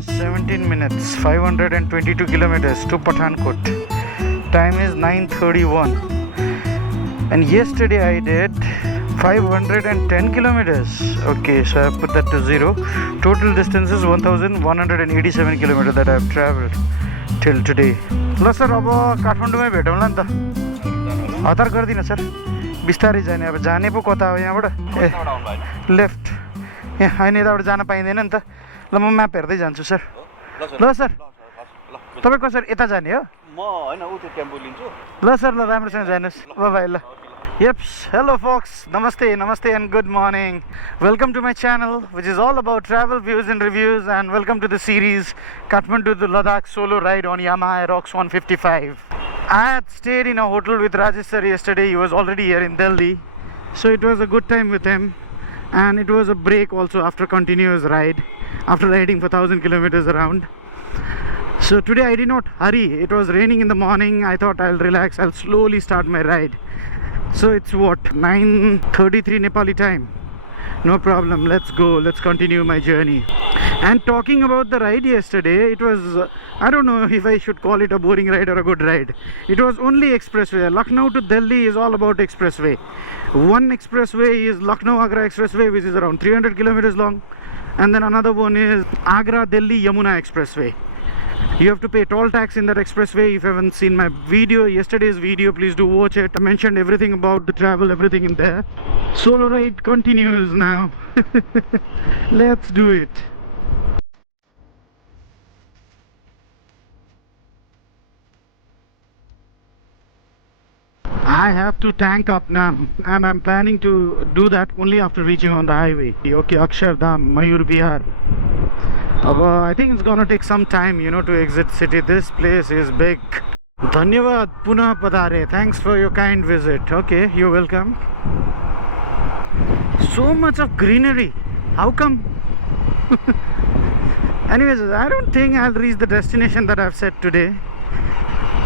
17 minutes, 522 kilometers to Pathankot. Time is 9:31. And yesterday I did 510 kilometers. Okay, so I put that to 0. Total distance is 1187 kilometers that I have traveled till today. ल sir, अब काठमाडौँमै भेटौँला नि त। हतार गर्दिनँ sir, बिस्तारै जाने। अब जाने पो कता हो यहाँबाट? ए लेफ्ट, यहाँ होइन, यताबाट जान पाइँदैन नि त। ल म म्याप हेर्दै जान्छु सर। ल सर, तपाईँ कसरी यता जाने हो? म हैन, उ त्यो टेम्पो लिन्छु। ल सर, ल राम्रोसँग जानुहोस्। बाई ल। Yeps, hello folks, namaste and good morning. Welcome to my channel, which is all about travel views and reviews, and welcome to the series Kathmandu to Ladakh solo ride on Yamaha Aerox 155. I had stayed in a hotel with Rajesh sir yesterday. He was already here in Delhi, so it was a good time with him, and it was a break also after continuous ride, after riding for 1000 kilometers around. So today I did not hurry. It was raining in the morning. I thought I'll relax, I'll slowly start my ride. So it's what, 9:33 Nepali time. No problem, let's go, let's continue my journey. And talking about the ride yesterday, it was, I don't know if I should call it a boring ride or a good ride. It was only expressway. Lucknow to Delhi is all about expressway. One expressway is Lucknow Agra Expressway, which is around 300 kilometers long, and then another one is Agra Delhi Yamuna Expressway. You have to pay toll tax in that expressway. If you haven't seen my video, yesterday's video, please do watch it. I mentioned everything about the travel, everything in there. Solo ride continues now. Let's do it. I have to tank up now, and I'm planning to do that only after reaching on the highway. Okay, Akshardham, Mayur Vihar. I think it's gonna take some time, you know, to exit city. This place is big. Dhanyavad Puna Padare. Thanks for your kind visit. Okay, you're welcome. So much of greenery. How come? Anyways, I don't think I'll reach the destination that I've set today.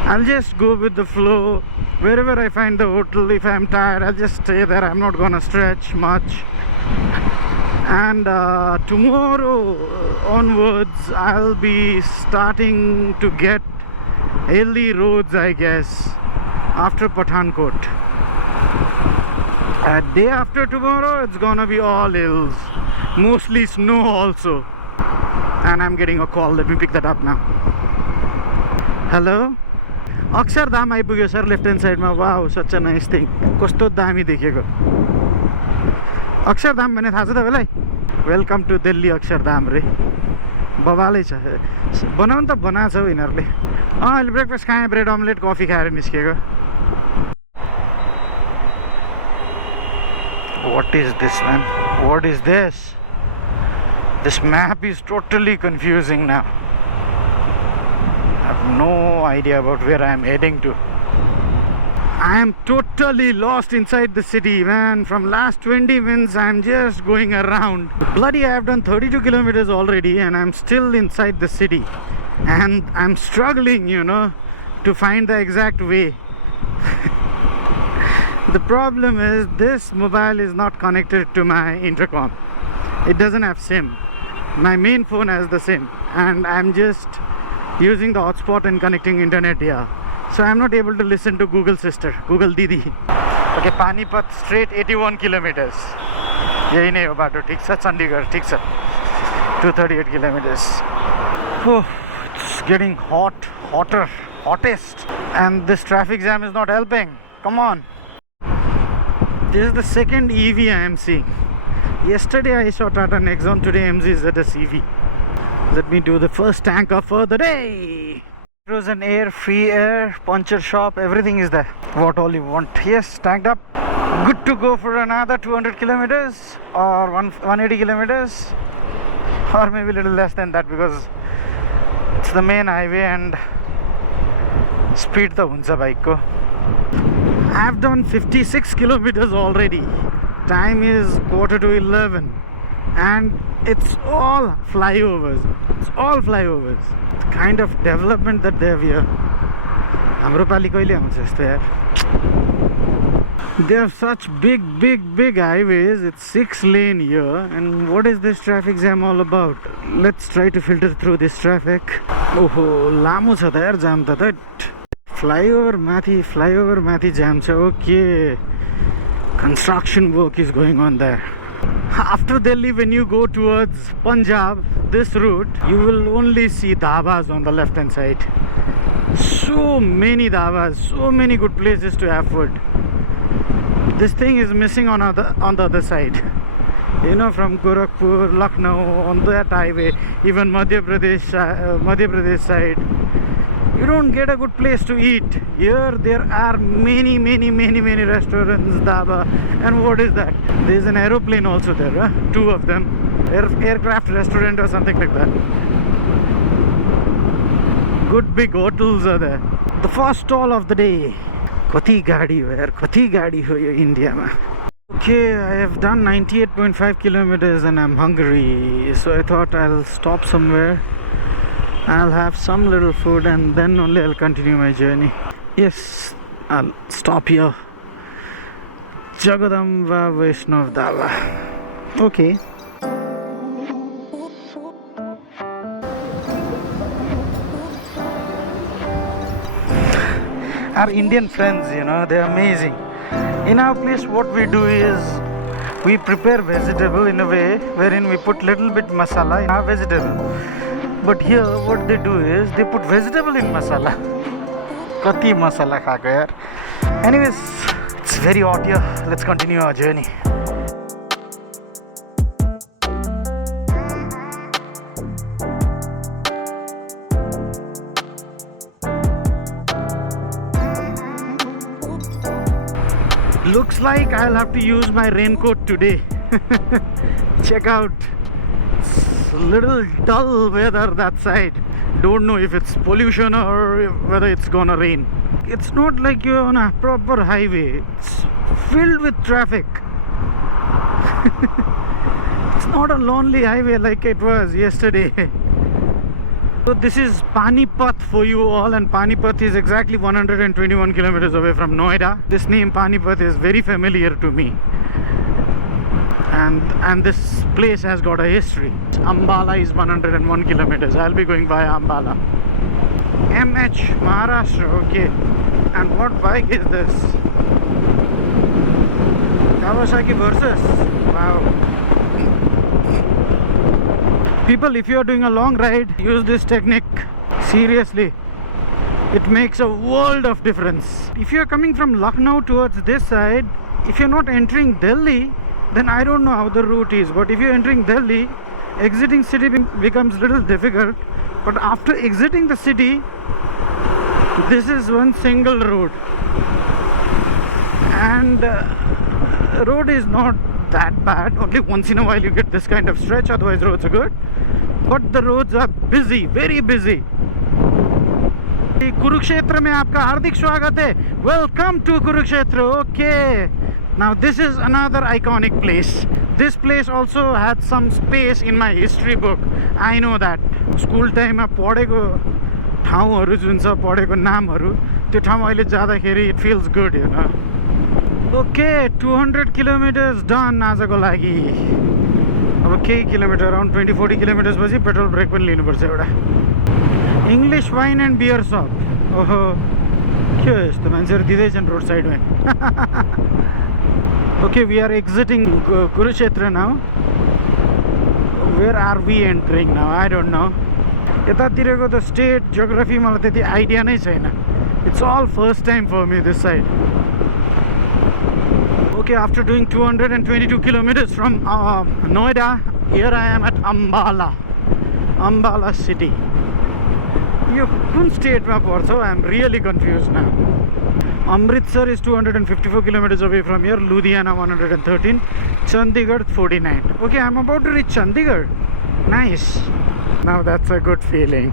I'll just go with the flow. Wherever I find the hotel, if I'm tired, I'll just stay there. I'm not gonna stretch much. And tomorrow onwards I'll be starting to get hilly roads, I guess, after Pathankot. Day after tomorrow it's gonna be all hills, mostly snow also. And I'm getting a call, let me pick that up now. Hello? Akshardham आइपुग्यो sir, left hand साइडमा. Wow, such a nice thing. कस्तो दामी देखेको. अक्षरधाम भन्ने थाहा छ तपाईँलाई? Welcome to Delhi Akshardham रे. बबालै छ. बनाउनु त बनाएको छ हौ यिनीहरूले. अहिले ब्रेकफास्ट खाएँ, ब्रेड अमलेट, कफी खाएर निस्केको. What is this, man? What is this? This map is totally confusing now. I have no idea about where I am heading to. I am totally lost inside the city, man. From last 20 minutes I'm just going around. Bloody, I have done 32 kilometers already and I'm still inside the city. And I'm struggling, you know, to find the exact way. The problem is this mobile is not connected to my intercom. It doesn't have SIM. My main phone has the SIM. And I'm just using the hotspot and connecting internet here. So I'm not able to listen to Google sister, Google Didi. Okay, Panipat straight 81 kilometers. यही नै हो बाटो, ठीक छ. चण्डीगढ, ठीक छ. 238 kilometers. Oh, it's getting hot, hotter, hottest. And this traffic jam is not helping. Come on. This is the second EV I am seeing. Yesterday I saw Tata Nexon, today MG ZS EV. Let me do the first tank up for the day. Frozen air, free air, puncture shop, everything is there. What all you want. Yes, tanked up. Good to go for another 200 kilometers or 180 kilometers, or maybe a little less than that, because it's the main highway and speed the huncha bike ko. I've done 56 kilometers already. Time is 11:15 and it's all flyovers. It's all flyovers. The kind of development that they have here. हाम्रो पालि कहिले आउँछ यस्तो यार. They have such big highways. It's 6 lane here. And what is this traffic jam all about? Let's try to filter through this traffic. Oh, lamu cha ta yaar jam ta that. Flyover mathi jam cha. Okay. Construction work is going on there. After Delhi, when you go towards Punjab, this route, you will only see dhabas on the left hand side. So many dhabas, so many good places to have food. This thing is missing on the other side. You know, from Gorakhpur, Lucknow, on that highway, even Madhya Pradesh side, you don't get a good place to eat. Here there are many restaurants, dhaba. And what is that? There's an aeroplane also there, huh? 2 of them. Aircraft restaurant or something like that. Good big hotels are there. The first stall of the day. Kati gaadi ho yaar, kati gaadi ho ye India ma. Okay, I have done 98.5 kilometers and I'm hungry. So I thought I'll stop somewhere. I'll have some little food and then only I'll continue my journey. Yes, I'll stop here. Jagadamba Vaishnav Dhaba. Okay. Our Indian friends, you know, they're amazing. In our place, what we do is we prepare vegetable in a way wherein we put little bit masala in our vegetable. But here, what they do is they put vegetable in masala. Kati masala khako yaar. Anyways, it's very hot here. Let's continue our journey. Looks like I'll have to use my raincoat today. Check out. It's a little dull weather that side. Don't know if it's pollution or whether it's gonna rain. It's not like you're on a proper highway. It's filled with traffic. It's not a lonely highway like it was yesterday. So this is Panipat for you all, and Panipat is exactly 121 kilometers away from Noida. This name Panipat is very familiar to me. And this place has got a history. Ambala is 101 kilometers. I'll be going via Ambala. MH Maharashtra, okay. And what bike is this? Kawasaki Versus. Wow. People, if you are doing a long ride, use this technique. Seriously, it makes a world of difference. If you are coming from Lucknow towards this side, if you're not entering Delhi, then I don't know how the route is. But if you're entering Delhi, exiting city becomes a little difficult. But after exiting the city, this is one single road. And road is not that bad. Only once in a while you get this kind of stretch, otherwise roads are good. But the roads are busy, very busy. Kurukshetra में आपका हार्दिक स्वागत है. Welcome to Kurukshetra. Okay. Now this is another iconic place. This place also had some space in my history book. I know that. School time मा पढेको ठाउँहरु जुन छ, पढेको नामहरु, त्यो ठाउँ अहिले जाँदाखेरि it feels good, you know. Okay, 200 kilometers done आजको लागि. अब केही किलोमिटर अराउन्ड 20-40 किलोमिटर्स पछि पेट्रोल ब्रेक पनि लिनुपर्छ एउटा. English wine and beer shop. ओहो, के हो यस्तो मान्छेहरु दिदैछन् road साइडमै. Okay, we are exiting Kurukshetra now. Where are we entering now? I don't know. यतातिरको त स्टेट जियोग्राफी मलाई त्यति आइडिया नै छैन. It's all first time for me this side. Okay, after doing 222 kilometers from Noida, here I am at Ambala city. You couldn't state map also. I am really confused now. Amritsar is 254 kilometers away from here. Ludhiana 113. Chandigarh 49. Okay, I'm about to reach Chandigarh. Nice. Now that's a good feeling.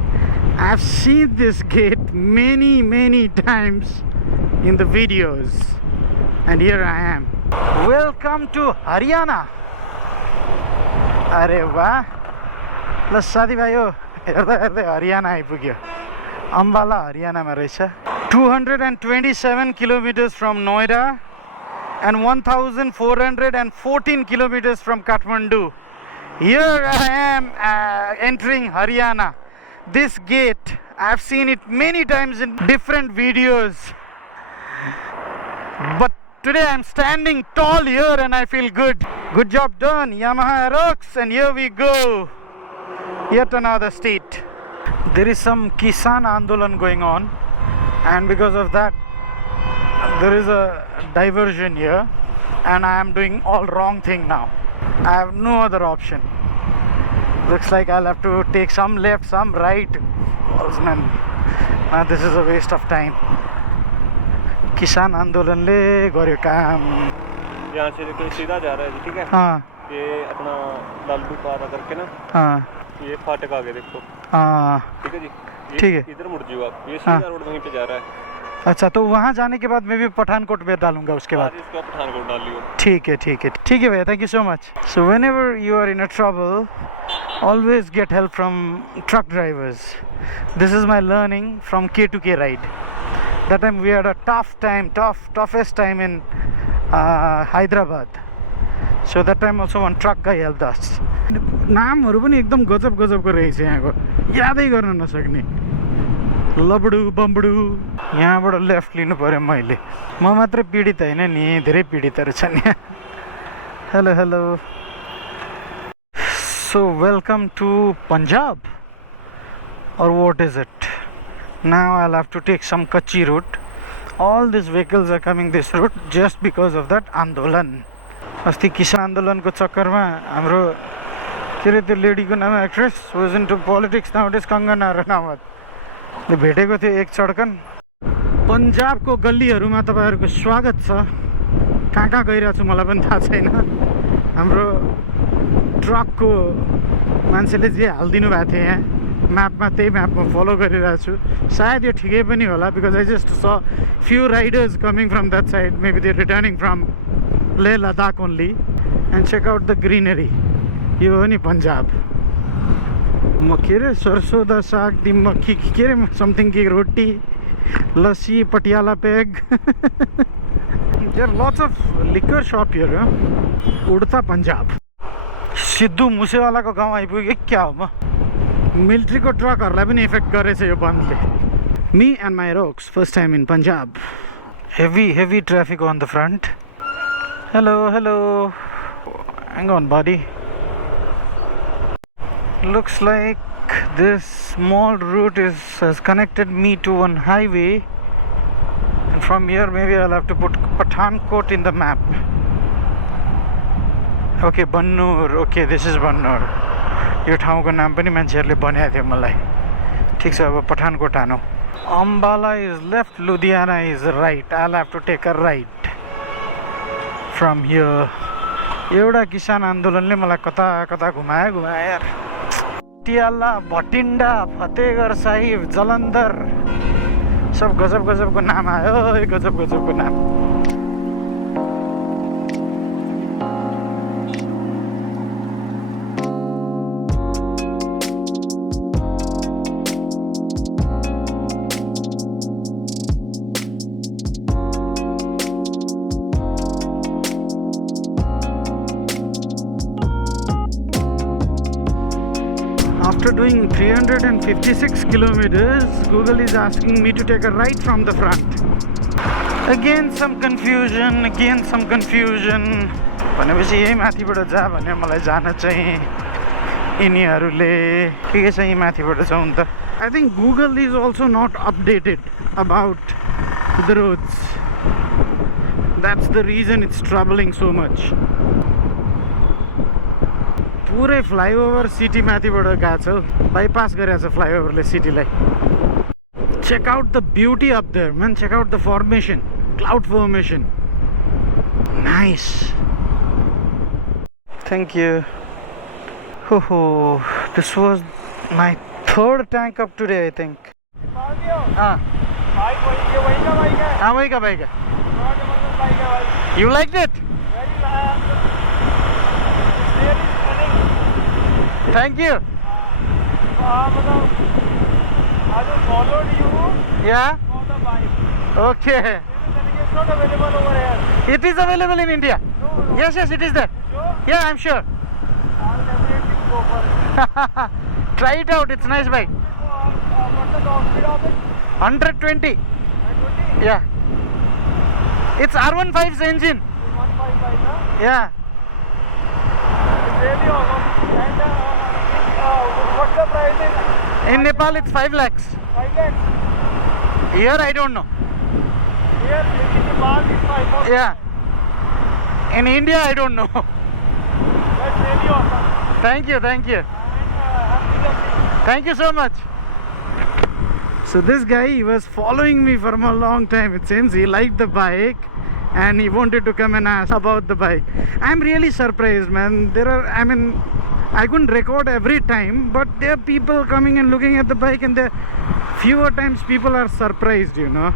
I've seen this gate many times in the videos. And here I am. Welcome to Haryana. अरे वाह, ल साथीभाइयो हेर्दा हेर्दै हरियाणा आइपुग्यो. अम्बाला हरियाणामा रहेछ. 227 kilometers from Noida and 1414 kilometers from Kathmandu. Here I am entering Haryana. This gate, I've seen it many times in different videos. But today I'm standing tall here and I feel good. Good job done, Yamaha Aerox, and here we go. Yet another state. There is some Kisan Andolan going on, and because of that there is a diversion here, and I am doing all wrong thing now. I have no other option. Looks like I'll have to take some left, some right. This is a waste of time. किसान आंदोलन ले गर्यो काम. यहाँ से देखो सीधा जा रहा है, ठीक है? हाँ. ये अपना लालू पार करके ना. हाँ. ये फाटक आगे देखो. हाँ. ठीक है जी. ठीक है. इधर मुड़ जाओ आप. ये सीधा रोड वहीं पे जा रहा है. अच्छा, तो वहाँ जाने के बाद मैं भी पठानकोट में डालूंगा उसके बाद. इसका पठानकोट डाल लियो. ठीक है, ठीक है, ठीक है भैया. Thank you so much. So whenever you are in a trouble, always get help from truck drivers. This is my learning from K to K ride. That time we had a toughest time in Hyderabad. So that time also one truck guy helped us. नामहरु पनि एकदम गजबको रहेछ यहाँको, यादै गर्न नसक्ने. लबडु बम्बडु. यहाँबाट left लिनु पर्यो मैले. म मात्र पीडित हैन नि, धेरै पीडितहरु छन् यहाँ. Hello. So welcome to Punjab, or what is it? Now I'll have to take some kachi route. All these vehicles are coming this route just because of that Andolan. अस्ति किसान आन्दोलन को चक्करमा हाम्रो के रे त्यो लेडीको नाम actress was into politics nowadays, Kangana Ranaut भेटेको थियो एक चड्कन. पन्जाबको गल्लीहरुमा तपाईहरुको स्वागत छ. कहाँ गइरहेको छु मलाई पनि थाहा छैन. हाम्रो ट्रकको मान्छेले जे हाल्दिनु भएको थियो यहाँ म्यापमा, त्यही म्यापमा फलो गरिरहेको छु. सायद यो ठिकै पनि होला, because I just saw few riders coming from that side. Maybe they returning from Leh Ladakh only. And check out the greenery. यो हो नि पन्जाब. म के अरे सरसो द साग दिम के अरे समथिङ के रोटी लस्सी Patiala peg. There lots of liquor shop here. Udta Punjab. Sidhu मुसेवालाको गाउँ आइपुग्यो क्या हो. म मिलिट्रीको ट्रकहरूलाई पनि इफेक्ट गरेछ यो बन्दले. Me and my rocks first time in Punjab. Heavy traffic on the front. Hello. Hang on, buddy. Looks like this small route has connected me to one highway, and from here maybe I'll have to put Pathankot in the map. Okay, Bannur. Okay, this is Bannur. यो ठाउँको नाम पनि मान्छेहरूले बनाएको थियो मलाई. ठिक छ, अब पठानकोट हानौँ. Ambala is left, Ludhiana is right. I have to take a right from here. एउटा किसान आन्दोलनले मलाई कता घुमायो यार. पटियाला, भटिन्डा, फतेहगढ साहिब, जलन्धर, सब गजबको नाम आयो. गजबको नाम. After doing 356 kilometers, Google is asking me to take a right from the front. Again some confusion. भनेपछि यही माथिबाट जा भने मलाई जान चाहिँ यिनीहरूले के चाहिँ माथिबाट जाउँ त. I think Google is also not updated about the roads. That's the reason it's troubling so much. पुरै फ्लाइओभर सिटी माथिबाट गएको छ. बाइपास गरेको छ फ्लाइओभरले सिटीलाई. Check out the beauty of there man. Check out the formation, cloud formation. Nice. Thank you. हो this was my third tank up today I think. वही का बाइक है. You like it? Thank you. I just followed you. Yeah. On the bike. Okay. not available over here. It is available in India. No, no. Yes, yes, it is there. Sure? Yeah, I'm sure. I'll definitely go for it. Try it out. It's nice bike. What's the top speed of it? 120. 120? Yeah. It's R15's engine. 155, huh? Yeah. It's really awesome. And what's the price In Nepal, it's 5 lakhs. 5 lakhs? Here, I don't know. Here, in Nepal, it's 5 lakhs. Yeah. In India, I don't know. That's really awesome. Thank you, thank you. And happy. Thank you so much. So this guy, he was following me from a long time. It seems he liked the bike and he wanted to come and ask about the bike. I'm really surprised, man. I couldn't record every time, but there are people coming and looking at the bike, and there fewer times people are surprised, you know.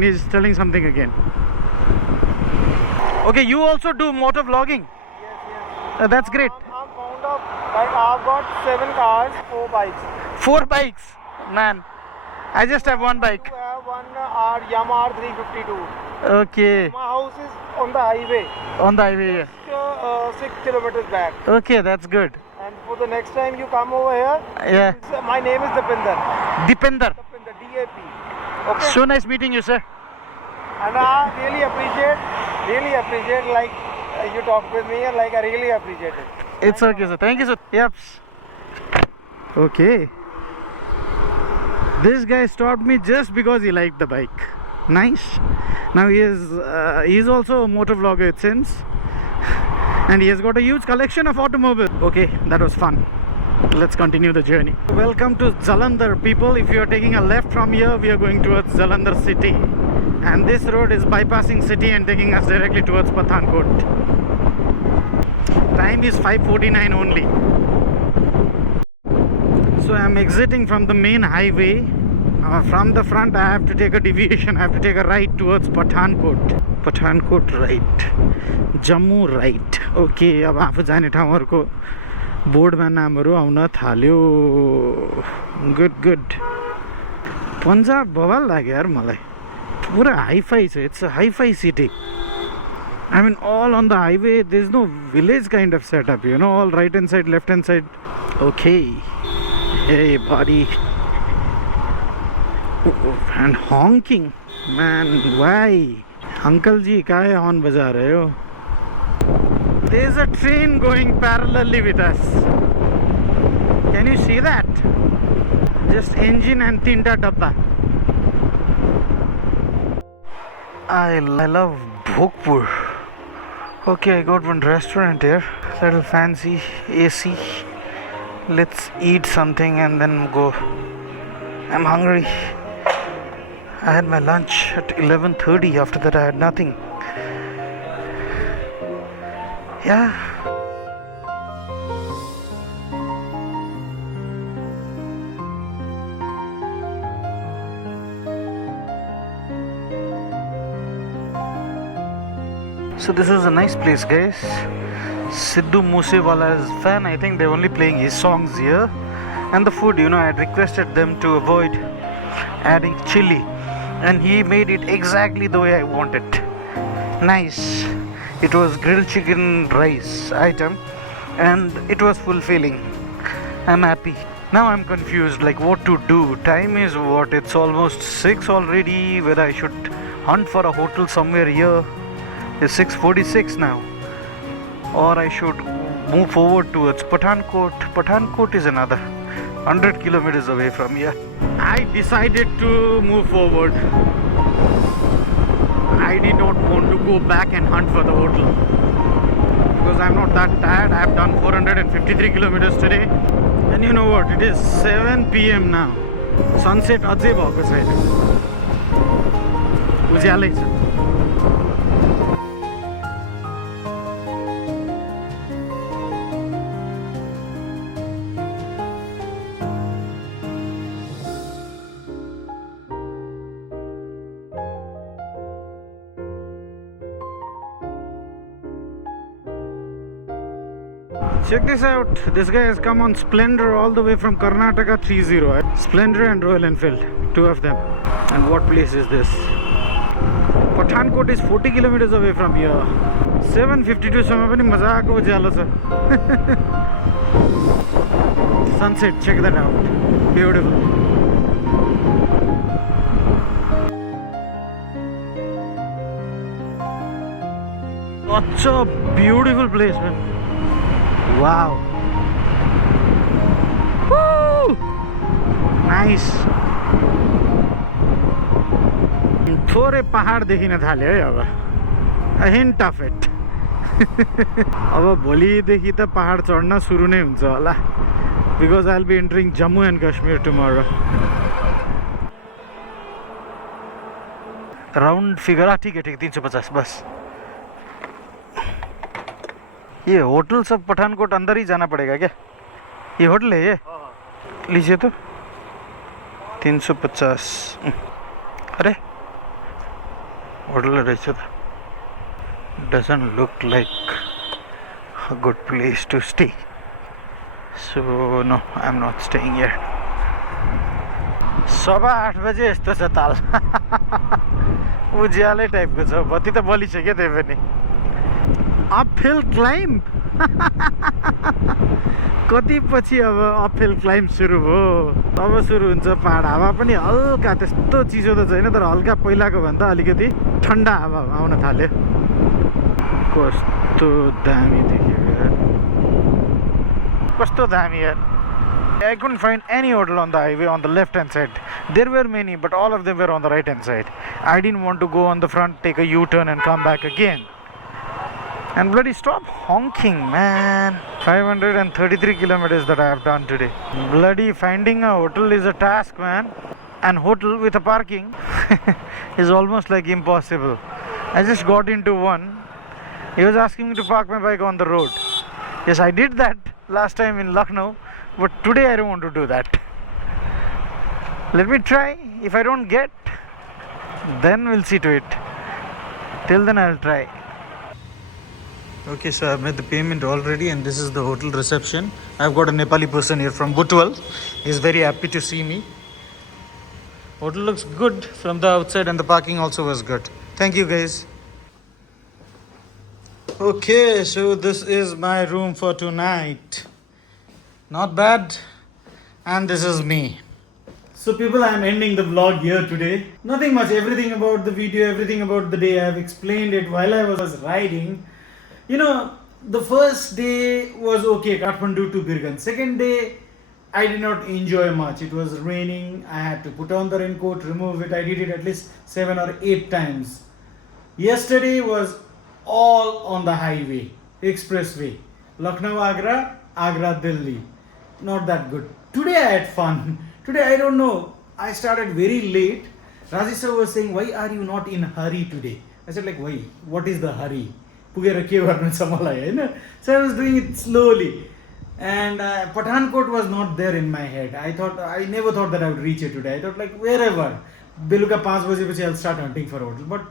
He's telling something again. Okay, you also do motor vlogging? Yes. That's great. I'm fond of, like, I've got 7 cars, 4 bikes. 4 bikes, man. I just have one bike. I have one Yamaha 352. Okay, My house is on the highway, on the highway. 6 kilometers back. Okay, that's good. And for the next time you come over here, Yeah. my name is Dipinder. Dipender. Dipinder, DAP. Okay. So nice meeting you, sir. And I really appreciate like you talk with me, and like I really appreciate it. It's okay, sir. Thank you, sir. Yep. Okay. This guy stopped me just because he liked the bike. Nice. Now he's also a motor vlogger, it seems. And he has got a huge collection of automobiles. Okay, that was fun. Let's continue the journey. Welcome to Jalandhar, people. If you are taking a left from here, we are going towards Jalandhar city. And this road is bypassing city and taking us directly towards Pathankot. Time is 5:49 only. So I'm exiting from the main highway. From the front I have to take a deviation. I have to take a right towards Pathankot. Pathankot right. Jammu right. Okay, अब आफू जाने ठाउँहरुको बोर्डमा नामहरु आउन थाल्यो. Good. Punjab बवाल लाग्यो यार मलाई. पुरा हाई-फाई छ. It's a hi-fi city. All on the highway. There's no village kind of setup, you know, all right hand side, left hand side. Okay. Hey buddy. And honking, man, why? Uncle ji, kahe horn baja rahe ho? There's a train going parallelly with us. Can you see that? Just engine and tinta dabba. I love Bhokpur. Okay, I got one restaurant here. Little fancy, AC. Let's eat something and then go. I'm hungry. I had my lunch at 11:30. After that I had nothing. Yeah. So this was a nice place, guys. Sidhu Moosewala's fan. I think they're only playing his songs here. And the food, you know, I had requested them to avoid adding chili, and he made it exactly the way I wanted. Nice. It was grilled chicken rice item, and it was fulfilling. I'm happy. Now I'm confused, like what to do. Time is what? It's almost 6 already. Whether I should hunt for a hotel somewhere here. It's 6:46 now, or I should move forward towards Pathankot. Pathankot is another 100 kilometers away from here. I decided to move forward. I did not want to go back and hunt for the hotel because I'm not that tired. I've done 453 kilometers today, and you know what? It is 7 p.m. now. Sunset अझै भएको छैन. उज्यालै छ. Check this out. This guy has come on Splendor all the way from Karnataka 30. Splendor and Royal Enfield, 2 of them. And what place is this? Pathankot is 40 kilometers away from here. 7:52 सम्म पनि मजाको उज्यालो छ. Sunset, check that out. Beautiful. Such a beautiful place, man. Wow. Woo! Nice. थोरै पहाड देखिन थाल्यो है अब. A hint of it. अब भोलिदेखि त पहाड चढ्न सुरु नै हुन्छ होला. Because I'll be entering Jammu and Kashmir tomorrow. Round figure ठीक है 350 बस. ये होटल सब पठानकोट अंदर ही जाना पड़ेगा क्या? ये होटल है ये? लीजिए तो 350. अरे होटल रहेछ त. Doesn't look like a good place to stay. So no, I'm not staying here. 8:15 बजे यस्तो छ ताल. उज्यालै टाइपको छ. बत्ती त बलिसक्यो त्यही पनि. Uphill climb. कति पछि अब अपहिल क्लाइम्ब सुरु भयो. अब सुरु हुन्छ पहाड. हावा पनि हल्का त्यस्तो चिसो त छैन तर हल्का पहिलाको भन्दा अलिकति ठन्डा हावा आउन थाल्यो. कस्तो दामी देखियो यार. कस्तो दामी यार. I couldn't find any hotel on the highway on the left hand side. There were many but all of them were on the right hand side. I didn't want to go on the front, take a U-turn and come back again. And bloody stop honking, man. 533 kilometers that I have done today. Bloody finding a hotel is a task, man. And hotel with a parking is almost like impossible. I just got into one. He was asking me to park my bike on the road. Yes, I did that last time in Lucknow, but today I don't want to do that. Let me try. If I don't get, then we'll see to it. Till then I'll try. Okay, so I've made the payment already and this is the hotel reception. I've got a Nepali person here from Butwal. He's very happy to see me. Hotel looks good from the outside and the parking also was good. Thank you guys. Okay, so this is my room for tonight. Not bad. And this is me. So people, I am ending the vlog here today. Nothing much, everything about the video, everything about the day, I have explained it while I was riding. You know, the first day was okay, Kathmandu to Birgan. Second day, I did not enjoy much. It was raining, I had to put on the raincoat, remove it. I did it at least 7 or 8 times. Yesterday was all on the highway, expressway. Lucknow, Agra, Agra, Delhi. Not that good. Today I had fun. Today I don't know, I started very late. Rajesh sir was saying, why are you not in a hurry today? I said like, why? What is the hurry? So I was doing it slowly. And Pathankot was not there in my head. I never thought that I would reach it today. I thought like wherever. Beluka 5 baje I'll start hunting for hotel. But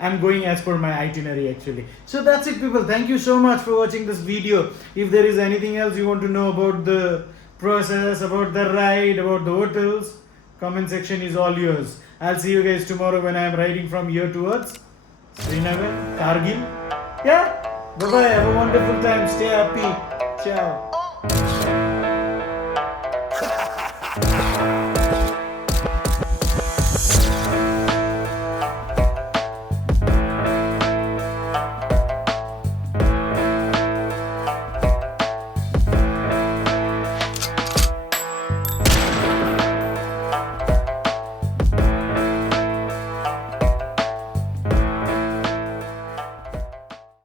I'm going as per my itinerary actually. So that's it people. Thank you so much for watching this video. If there is anything else you want to know about the process, about the ride, about the hotels, comment section is all yours. I'll see you guys tomorrow when I am riding from here towards Srinagar, Kargil. Yeah? Bye bye. Have a wonderful time. Stay happy. Ciao.